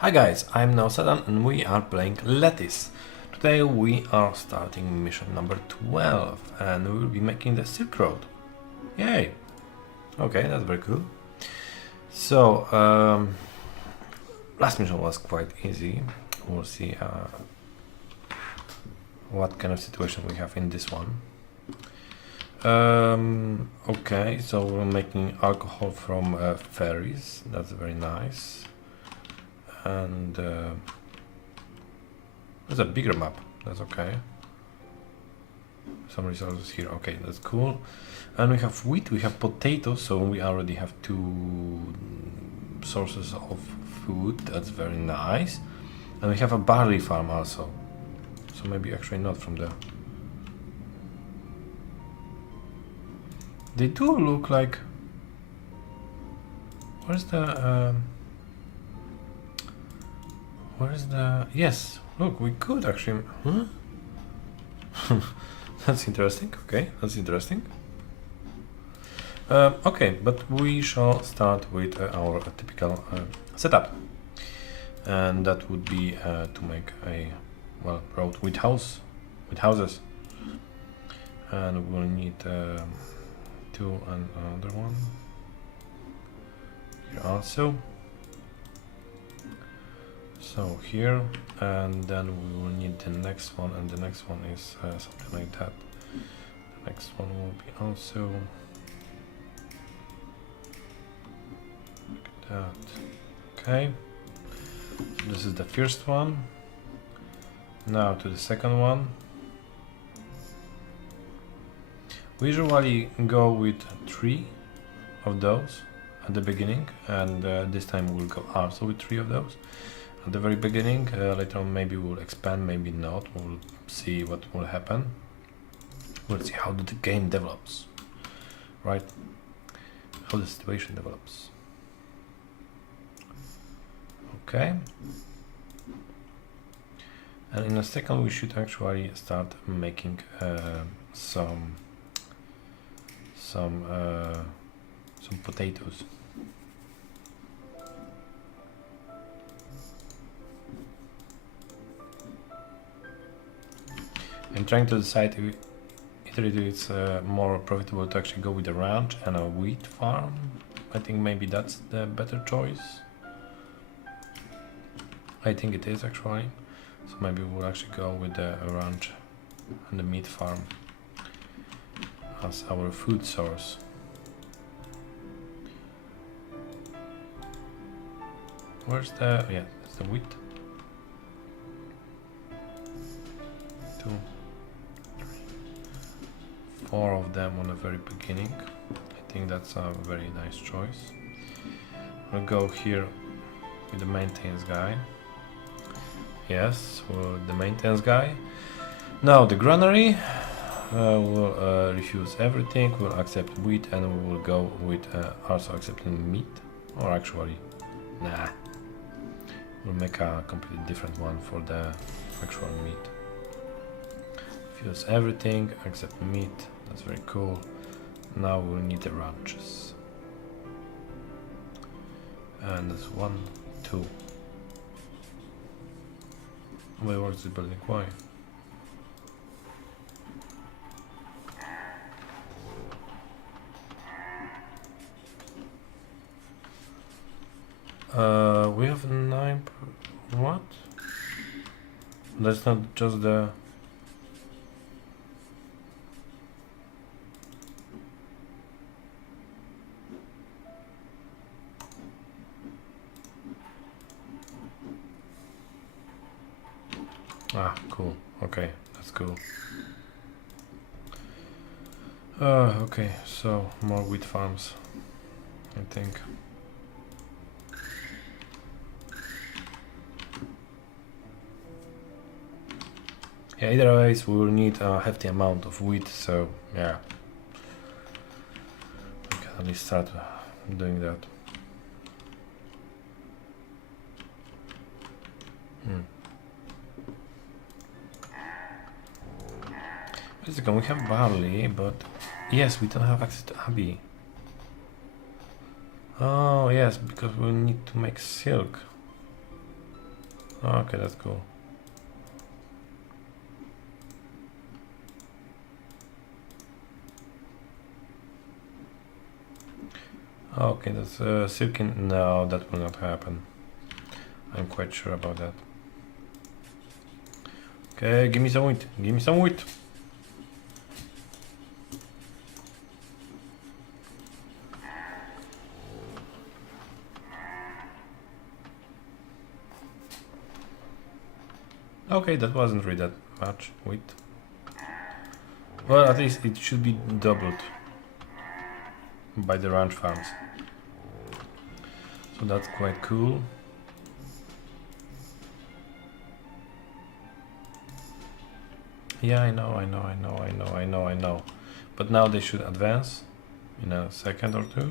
Hi guys, I'm now Sadan and we are playing Lethis. Today we are starting mission number 12 and we will be making the Silk Road. Yay! Okay, that's very cool. So, last mission was quite easy. We'll see what kind of situation we have in this one. Okay, so we're making alcohol from fairies. That's very nice. And there's a bigger map. That's okay. Some resources here. Okay, that's cool. And we have wheat, we have potatoes, so we already have two sources of food. That's very nice. And we have a barley farm also. So maybe actually not from there. They do look like... Where's the... Where's the... Yes, look, we could actually... Huh? That's interesting. Okay, that's interesting. Okay, but we shall start with our typical setup. And that would be to make a, well, road with houses. And we'll need two and another one. Here also. So here, and then we will need the next one, and the next one is something like that. The next one will be also like that. Okay, so this is the first one. Now to the second one. We usually go with 3 of those at the beginning, and this time we'll go also with 3 of those. At the very beginning, later on maybe we'll expand, maybe not, we'll see what will happen. We'll see how the game develops, right? How the situation develops. Okay. And in a second we should actually start making some potatoes. I'm trying to decide if it's more profitable to actually go with a ranch and a wheat farm. I think maybe that's the better choice. I think it is actually. So maybe we'll actually go with the ranch and the meat farm as our food source. Where's the... yeah, that's the wheat. 2, 4 of them on the very beginning. I think that's a very nice choice. We'll go here with the maintenance guy. Yes, well, the maintenance guy. Now the granary will refuse everything. We'll accept wheat, and we will go with also accepting meat. Or actually, nah. We'll make a completely different one for the actual meat. Refuse everything except meat. That's very cool. Now we'll need the ranches. And that's 1, 2. Wait, what's the building? Why? We have 9. What? That's not just the... Ah, cool. Okay, that's cool. Okay, so more wheat farms, I think. Yeah, either ways we will need a hefty amount of wheat, so yeah. We can at least start doing that. We have barley, but yes, we don't have access to Abbey. Oh yes, because we need to make silk. Okay, that's cool. Okay, that's silken. No, that will not happen. I'm quite sure about that. Okay, give me some wheat. Give me some wheat. Okay, that wasn't really that much wheat. Well, at least it should be doubled by the ranch farms. So that's quite cool. Yeah, I know. But now they should advance in a second or two.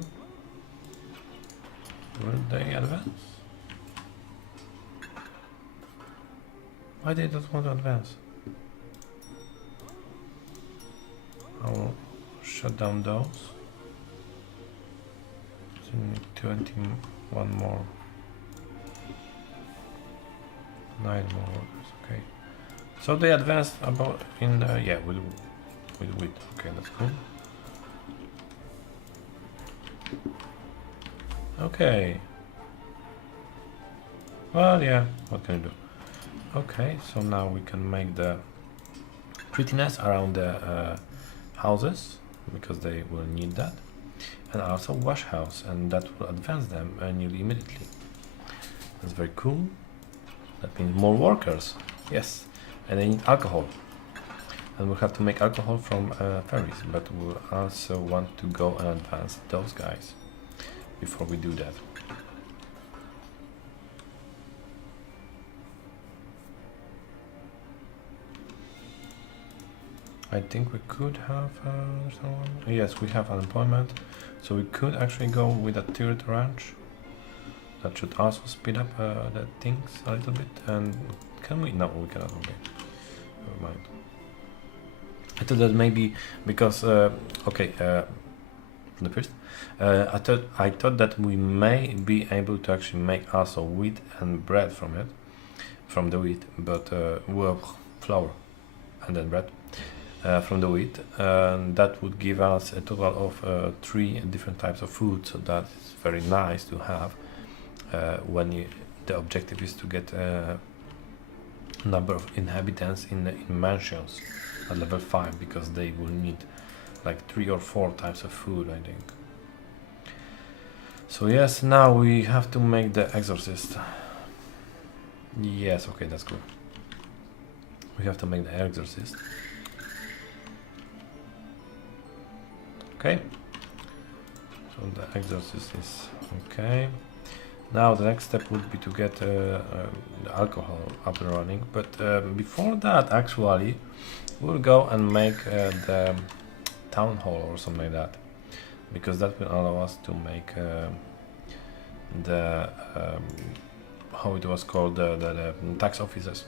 Will they advance? Why they don't want to advance? I will shut down those. So we need 21 more. 9 more workers, okay. So they advanced about in yeah, with wheat. Okay, that's cool. Okay. Well, yeah, what can you do? Okay, so now we can make the prettiness around the houses, because they will need that. And also wash house, and that will advance them nearly immediately. That's very cool. That means more workers. Yes, and they need alcohol. And we'll have to make alcohol from ferries, but we'll also want to go and advance those guys before we do that. I think we could have someone. Yes, we have unemployment, so we could actually go with a tiered ranch. That should also speed up the things a little bit. And can we? No, we cannot. Okay, never mind. I thought that maybe because okay, from the first, I thought that we may be able to actually make also wheat and bread from it, from the wheat, but well, flour and then bread. From the wheat, that would give us a total of 3 different types of food, so that's very nice to have when the objective is to get a number of inhabitants in mansions at level 5, because they will need like 3 or 4 types of food, I think. So yes, now we have to make the exorcist. Yes, okay, that's cool. We have to make the exorcist. Okay, so the exorcist is okay. Now the next step would be to get the alcohol up and running, but before that actually we'll go and make the town hall or something like that, because that will allow us to make the how it was called, the tax offices.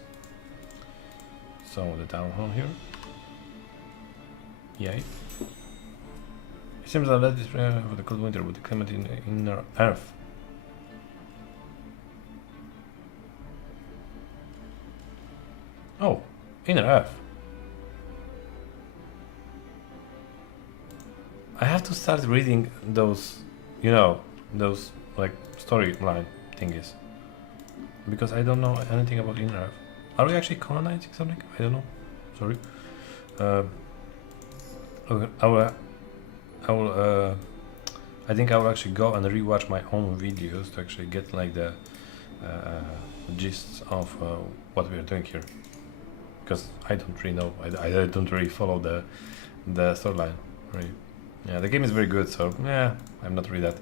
So the town hall here. Yay. It seems that Lethis for the cold winter with the climate in the inner earth. Oh, inner earth. I have to start reading those, you know, those like storyline thingies, because I don't know anything about inner earth. Are we actually colonizing something? I don't know. Sorry. Okay, I think I will actually go and rewatch my own videos to actually get like the gists of what we are doing here, because I don't really know. I don't really follow the storyline. Really. Yeah, the game is very good, so yeah, I'm not really that.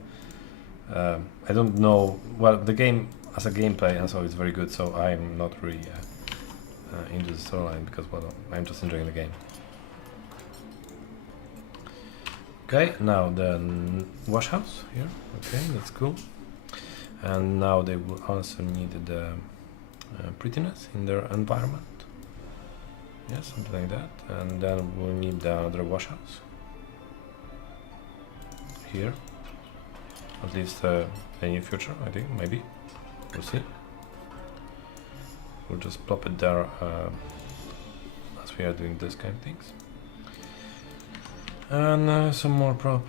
I don't know. Well, the game as a gameplay and so is very good, so I'm not really into the storyline, because well, I'm just enjoying the game. Okay, now the wash house here. Okay, that's cool. And now they will also need the prettiness in their environment. Yeah, something like that. And then we'll need the other wash house here. At least in the near future, I think, maybe. We'll see. we'll just plop it there as we are doing this kind of things. And some more prop,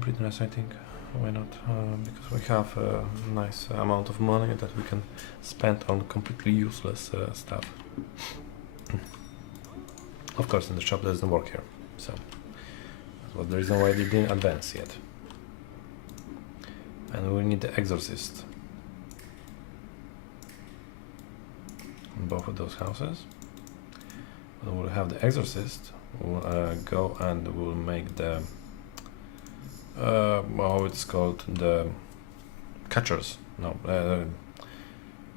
pretty nice I think. Why not? Because we have a nice amount of money that we can spend on completely useless stuff. Of course, in the shop doesn't work here, so that's what the reason why they didn't advance yet. And we need the exorcist in both of those houses. When we'll have the exorcist, we'll go and we'll make the how it's called, the catchers. No,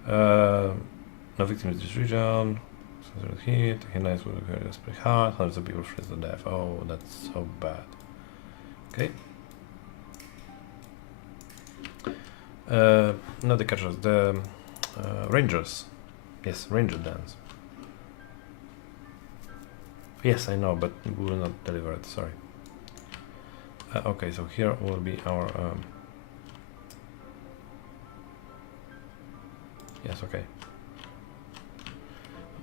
no victims in this region. Heat, nice will occur, that's pretty hard. Hundreds of people freeze to death. Oh, that's so bad. Okay. Not the catchers, the rangers. Yes, ranger dance. Yes, I know, but we will not deliver it, sorry. Okay, so here will be our... yes, okay.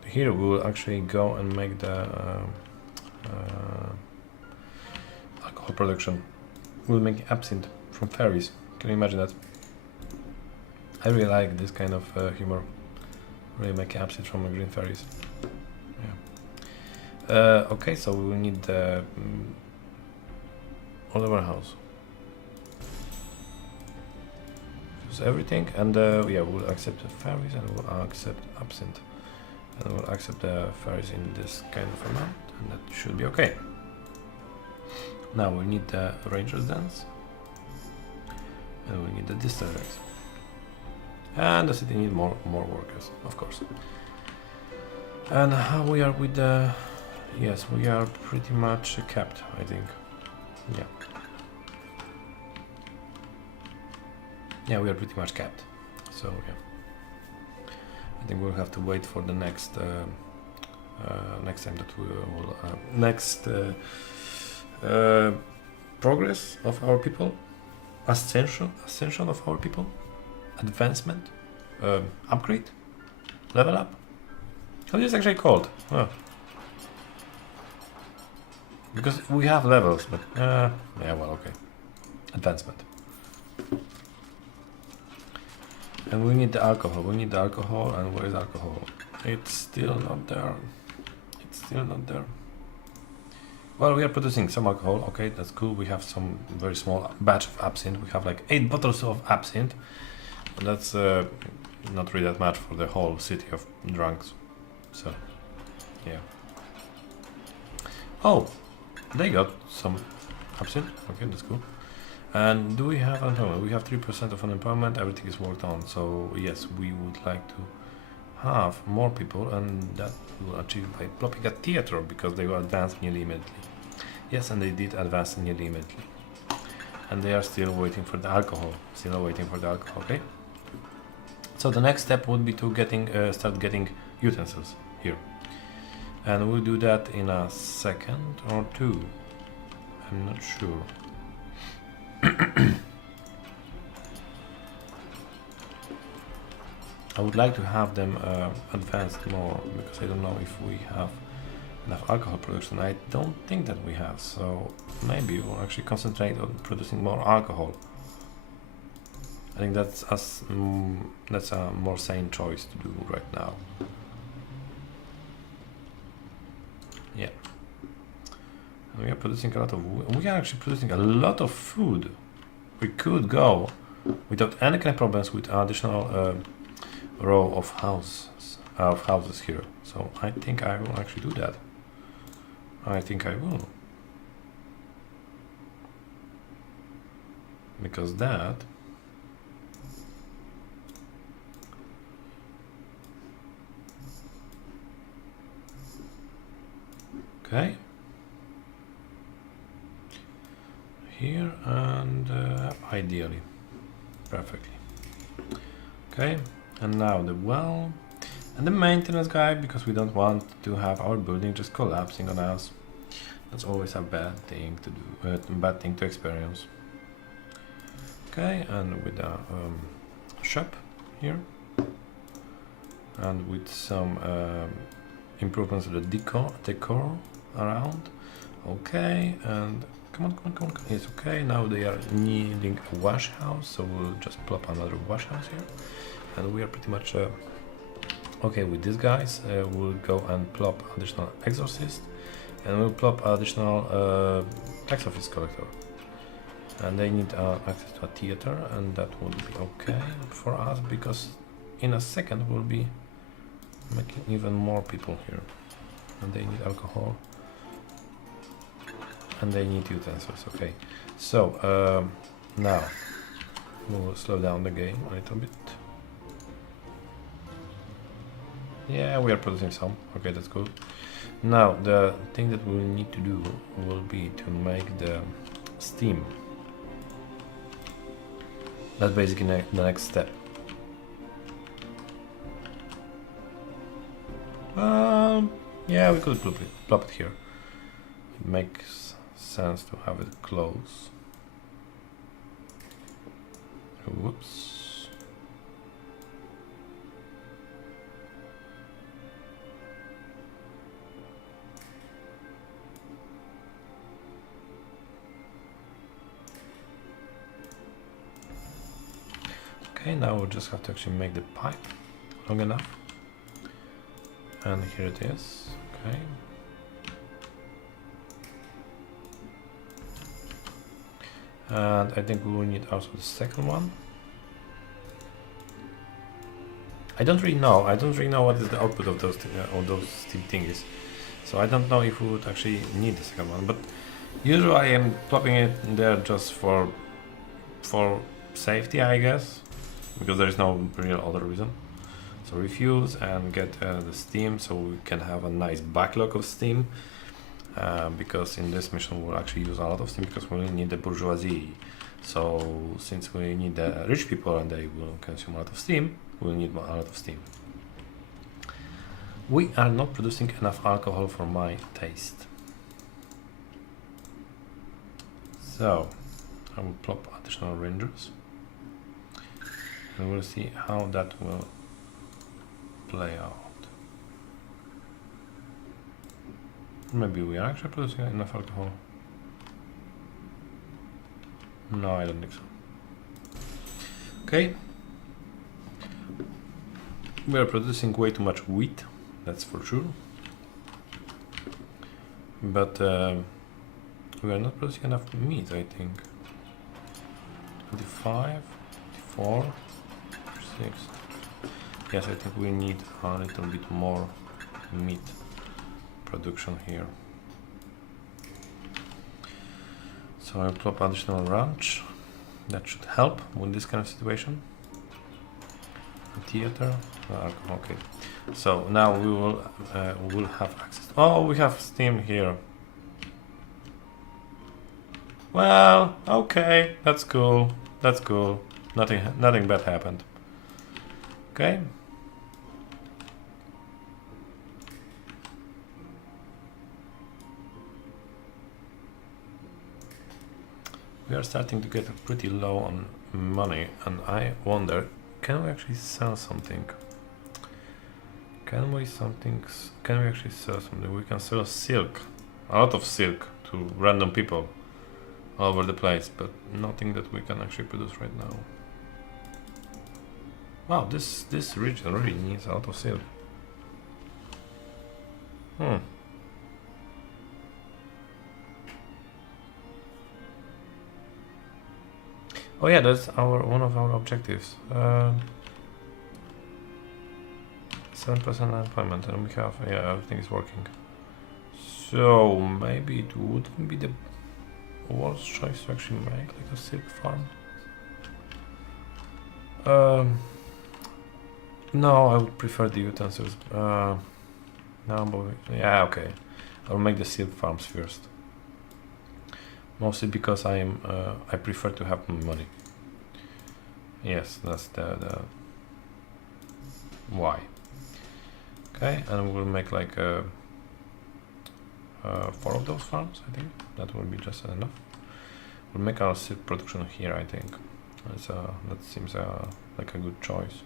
Here we will actually go and make the alcohol production. We'll make absinthe from fairies. Can you imagine that? I really like this kind of humor. Really make absinthe from green fairies. Yeah. Okay, so we will need the all over house. Use everything, and yeah, we'll accept the fairies and we'll accept absinthe. And we'll accept the fairies in this kind of amount, and that should be okay. Now we need the rangers dance, and we need the distilleries, and the city need more workers, of course. And how we are with the... yes, we are pretty much capped, I think. Yeah. Yeah, we are pretty much capped. So yeah. I think we'll have to wait for the next next time that we will next progress of our people, ascension of our people, advancement, upgrade, level up. How is it actually called? Oh. Because we have levels, but yeah, well, okay, advancement. And we need the alcohol. We need the alcohol, and where is alcohol? It's still not there. It's still not there. Well, we are producing some alcohol. Okay, that's cool. We have some very small batch of absinthe. We have like 8 bottles of absinthe. And that's not really that much for the whole city of drunks. So, yeah. Oh, they got some absinthe. Okay, that's cool. And do we have unemployment? We have 3% of unemployment. Everything is worked on. So yes, we would like to have more people, and that we will achieve by plopping a theater, because they will advance nearly immediately. Yes, and they did advance nearly immediately. And they are still waiting for the alcohol. Still waiting for the alcohol. Okay. So the next step would be to start getting utensils here, and we'll do that in a second or two. I'm not sure. I would like to have them advanced more, because I don't know if we have enough alcohol production. I don't think that we have, so maybe we'll actually concentrate on producing more alcohol. I think that's a more sane choice to do right now. Yeah. We are producing a lot of... we are actually producing a lot of food. We could go without any kind of problems with additional row of houses here. So I think I will actually do that. I think I will. Because that... okay. Here and ideally, perfectly. Okay, and now the well and the maintenance guy, because we don't want to have our building just collapsing on us. That's always a bad thing to do, bad thing to experience. Okay, and with a shop here, and with some improvements of the decor around. Okay, and come on. It's okay. Now they are needing a wash house, so we'll just plop another wash house here, and we are pretty much okay with these guys. We'll go and plop additional exorcist, and we'll plop additional tax office collector. And they need access to a theater, and that would be okay for us because in a second we'll be making even more people here, and they need alcohol. And they need utensils, okay. So, now, we'll slow down the game a little bit. Yeah, we are producing some, okay, that's good. Now, the thing that we need to do will be to make the steam. That's basically the next step. Yeah, we could plop it here. It makes sense to have it close. Whoops. Okay, now we'll just have to actually make the pipe long enough. And here it is. Okay. And I think we will need also the second one. I don't really know what is the output of those steam thingies. So I don't know if we would actually need the second one, but usually I am plopping it there just for safety, I guess, because there is no real other reason. So refuse and get the steam, so we can have a nice backlog of steam. Because in this mission we'll actually use a lot of steam because we need the bourgeoisie. So since we need the rich people and they will consume a lot of steam, we'll need a lot of steam. We are not producing enough alcohol for my taste. So I will plop additional rangers and we'll see how that will play out. Maybe we are actually producing enough alcohol. No, I don't think so. Okay. We are producing way too much wheat, that's for sure. But we are not producing enough meat, I think. 25, 24, 6. Yes, I think we need a little bit more meat production here. So I'll plop additional ranch. That should help with this kind of situation. A theater. Okay. So now we will have access. Oh, we have steam here. Well, okay, that's cool. That's cool. Nothing bad happened. Okay. We are starting to get pretty low on money, and I wonder, can we actually sell something? Can we actually sell something? We can sell silk, a lot of silk to random people all over the place, but nothing that we can actually produce right now. Wow, this region really needs a lot of silk. Oh yeah, that's one of our objectives. 7% unemployment, and we have, yeah, everything is working. So maybe it wouldn't be the worst choice to actually make like a silk farm. No, I would prefer the utensils. No, but yeah, okay. I'll make the silk farms first. Mostly because I prefer to have money. Yes, that's the why. Okay, and we'll make like 4 of those farms. I think that will be just enough. We'll make our silk production here. I think that seems like a good choice.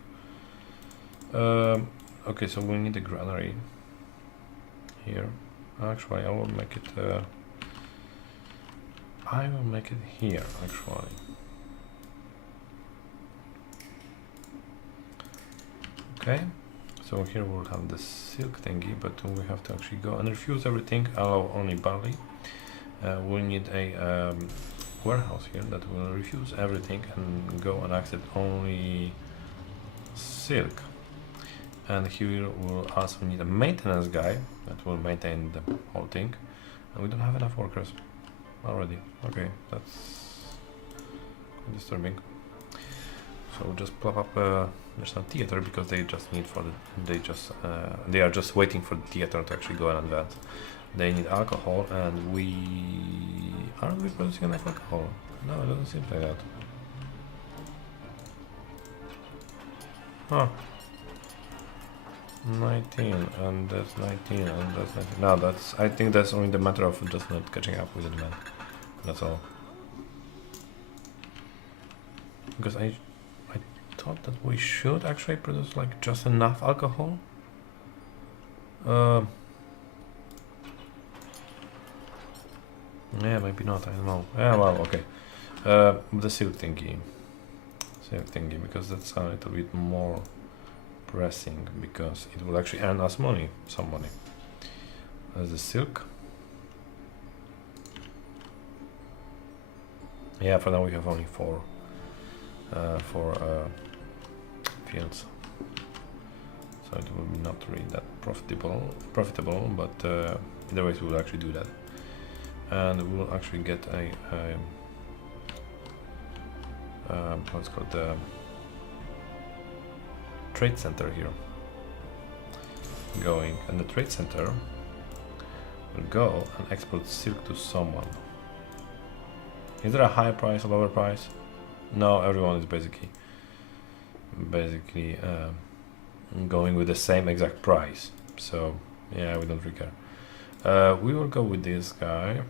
Okay, so we need a granary here. Actually, I will make it here, actually. Okay, so here we'll have the silk thingy, but we have to actually go and refuse everything, allow only barley. We'll need a warehouse here that will refuse everything and go and accept only silk. And here we'll also need a maintenance guy that will maintain the whole thing. And we don't have enough workers already. Okay, that's disturbing. So we'll just plop up there's no theater because they just need for they are just waiting for the theater to actually go and advance. They need alcohol, and aren't we producing enough alcohol? No, it doesn't seem like that. Huh. 19, and that's 19, and that's 19. No, I think that's only the matter of just not catching up with the demand. That's all. Because I thought that we should actually produce like just enough alcohol. Yeah, maybe not, I don't know. Yeah, well, okay. The silk thingy, because that's a little bit more pressing, because it will actually earn us money, some money. As the silk. Yeah, for now we have only four fields, so it will be not really that profitable, but either way we will actually do that, and we will actually get a what's called the trade center here going, and the trade center will go and export silk to someone. Is there a high price or lower price? No, everyone is basically going with the same exact price. So yeah, we don't really care. We will go with this guy,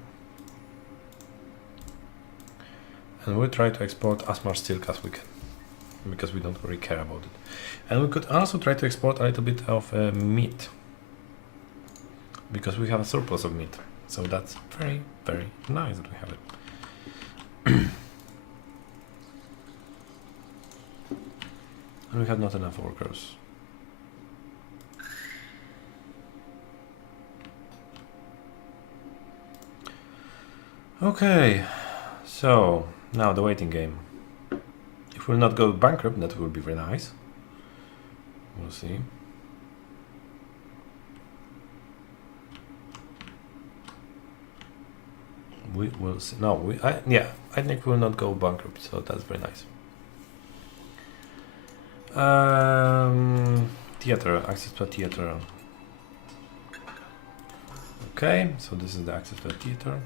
and we'll try to export as much silk as we can, because we don't really care about it. And we could also try to export a little bit of meat, because we have a surplus of meat. So that's very, very nice that we have it. And we have not enough workers. Okay, so now the waiting game. If we'll not go bankrupt, that will be very nice. We'll see. We will see. No, I think we will not go bankrupt, so that's very nice. Theater, access to a theater. Okay, so this is the access to a theater.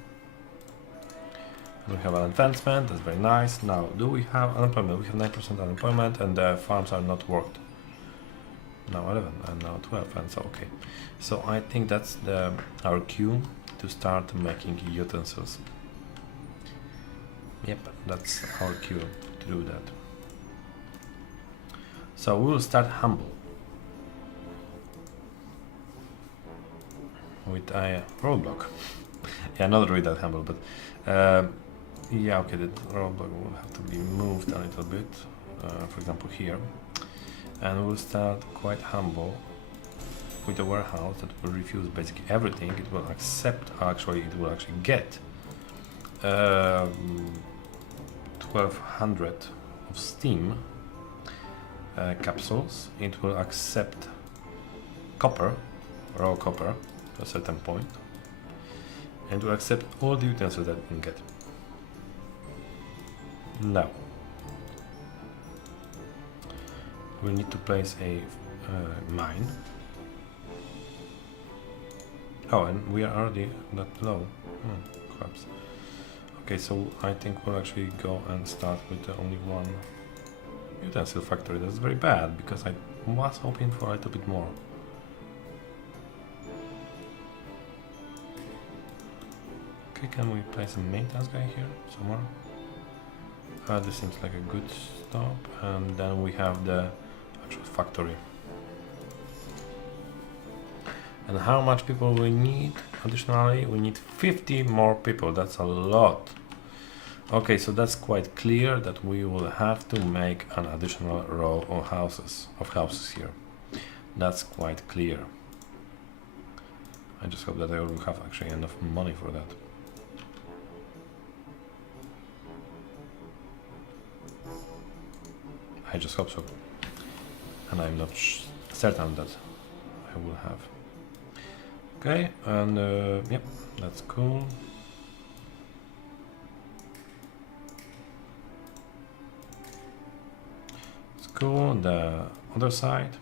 We have an advancement, that's very nice. Now, do we have unemployment? We have 9% unemployment, and the farms are not worked. Now 11 and now 12, and so okay. So I think that's our cue to start making utensils. Yep, that's our cue to do that. So we will start humble with a roadblock. Yeah, not really that humble, but yeah, okay, the roadblock will have to be moved a little bit, for example here, and we'll start quite humble with a warehouse that will refuse basically everything. It will accept, it will actually get 1200 of steam capsules. It will accept copper, raw copper, to a certain point, and will accept all the utensils that it can get. Now we need to place a mine. Oh, and we are already that low. Perhaps. Okay, so I think we'll actually go and start with the only one utensil factory. That's very bad, because I was hoping for a little bit more. Okay, can we place a maintenance guy here somewhere? This seems like a good stop, and then we have the actual factory. And how much people we need? Additionally, we need 50 more people. That's a lot. Okay, so that's quite clear that we will have to make an additional row of houses here. That's quite clear. I just hope that I will have actually enough money for that. I just hope so. And I'm not certain that I will have. Okay, and yep, that's cool. It's cool. The other side.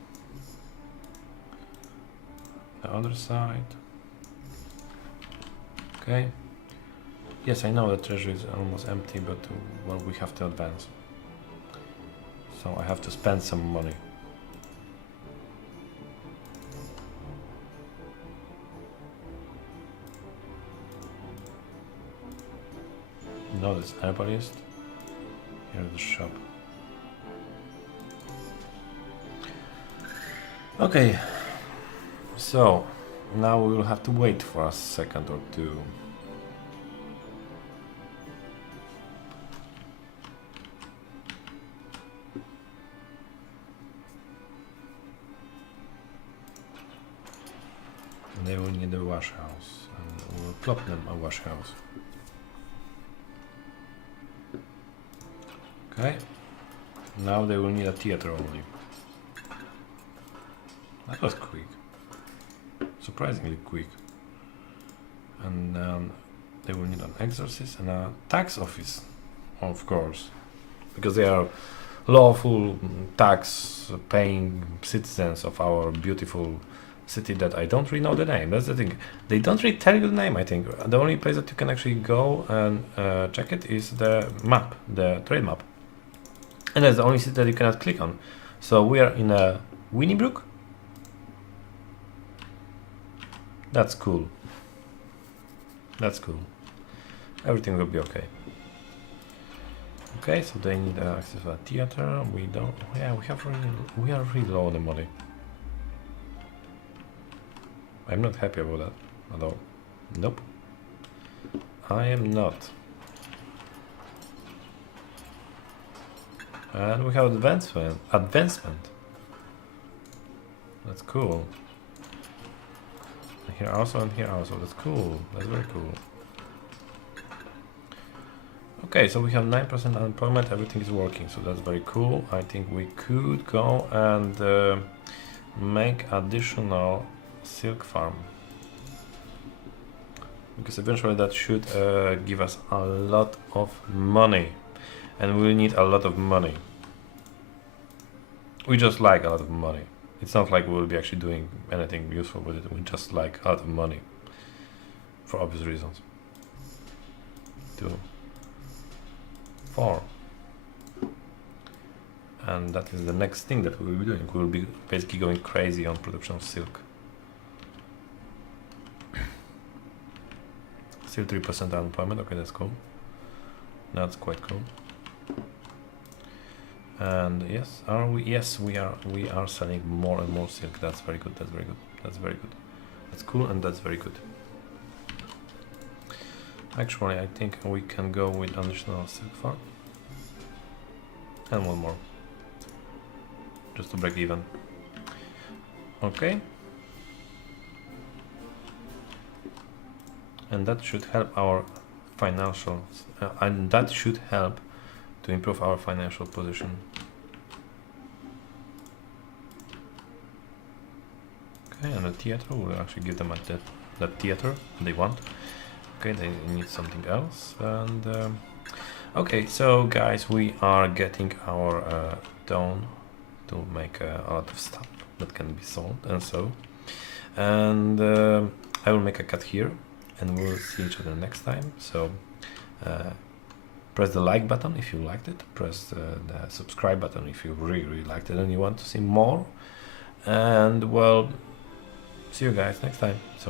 The other side. Okay. Yes, I know the treasure is almost empty, but well, we have to advance. So I have to spend some money. No, this herbalist. Here's the shop. Okay. So now we will have to wait for a second or two. They will need a wash house, and we'll plop them a wash house. Okay, now they will need a theater only. That was quick, surprisingly quick. And they will need an exorcist and a tax office, of course, because they are lawful tax-paying citizens of our beautiful city that I don't really know the name. That's the thing. They don't really tell you the name, I think. The only place that you can actually go and check it is the map, the trade map. And that's the only city that you cannot click on. So we are in a Winnibrook. That's cool. That's cool. Everything will be okay. Okay, so they need access to a theater. We don't. Yeah, we are really low on the money. I'm not happy about that at all. Nope. I am not. And we have advancement. That's cool. And here also, and here also. That's cool. That's very cool. Okay, so we have 9% unemployment. Everything is working, so that's very cool. I think we could go and make additional silk farm, because eventually that should give us a lot of money, and we need a lot of money. We just like a lot of money. It's not like we'll be actually doing anything useful with it. We just like a lot of money for obvious reasons. 2, 4, and that is the next thing that we will be doing. We will be basically going crazy on production of silk. Still 3% unemployment. Okay, that's cool. That's quite cool. And yes, are we? Yes, we are. We are selling more and more silk. That's very good. That's very good. That's very good. That's cool, and that's very good. Actually, I think we can go with additional silk farm and one more, just to break even. Okay. And that should help our financial, and that should help to improve our financial position. Okay, and the theater, we'll actually give them that theater they want. Okay, they need something else. And okay, so guys, we are getting our stone to make a lot of stuff that can be sold and so. And I will make a cut here, and we'll see each other next time. So press the like button if you liked it, press the subscribe button if you really liked it and you want to see more, and well, see you guys next time. So